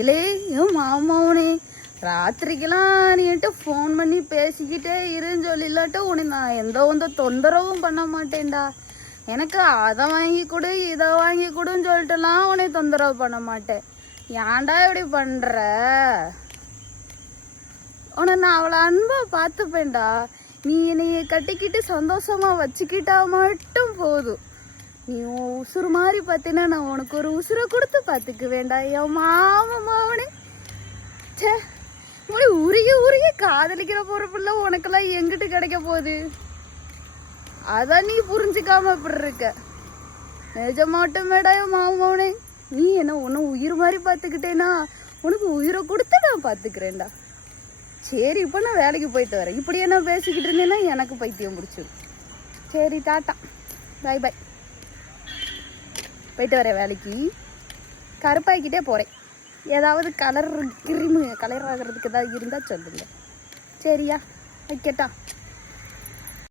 இல்லையே மாமாவனே, ராத்திரிக்கெல்லாம் நீட்டு ஃபோன் பண்ணி பேசிக்கிட்டே இருன்னு சொல்லிலாட்டு உன்னை நான் எந்த தொந்தரவும் பண்ண மாட்டேன்டா. எனக்கு அதை வாங்கி கொடு இதை வாங்கி கொடுன்னு சொல்லிட்டுலாம் உன்னை தொந்தரவு பண்ண மாட்டேன். ஏன்டா இப்படி பண்ற? உன்னை நான் அவ்வளோ அன்பா பார்த்துப்பேன்டா. நீ என்னைய கட்டிக்கிட்டு சந்தோஷமா வச்சுக்கிட்டா மட்டும் போதும். நீ உன் உசுறு மாதிரி பார்த்தீங்கன்னா நான் உனக்கு ஒரு உசுரை கொடுத்து பார்த்துக்குவேண்டா என் மாமனே. சே, உருகி உருகி காதலிக்கிற பொறுப்புல உனக்கெல்லாம் எங்கிட்டு கிடைக்க போகுது? அதான் நீ புரிஞ்சுக்காம இப்படி இருக்க. நிஜமாட்டமேடா என் மாமனே, நீ என்ன உன்னை உயிர் மாதிரி பார்த்துக்கிட்டேனா உனக்கு உயிரை கொடுத்து நான் பார்த்துக்கிறேன்டா. சரி, இப்போ நான் வேலைக்கு போயிட்டு வரேன். இப்படியே நான் பேசிக்கிட்டு இருந்தேன்னா எனக்கு பைத்தியம் பிடிச்சிடும். சரி, டாட்டா, பாய் பாய். போயிட்டு வரேன் வேலைக்கு. கருப்பாய்க்கிட்டே போகிறேன். ஏதாவது கலர் ஆகிறதுக்கு ஏதாவது இருந்தால் சொல்லுங்க. சரியா, வைக்கட்டா?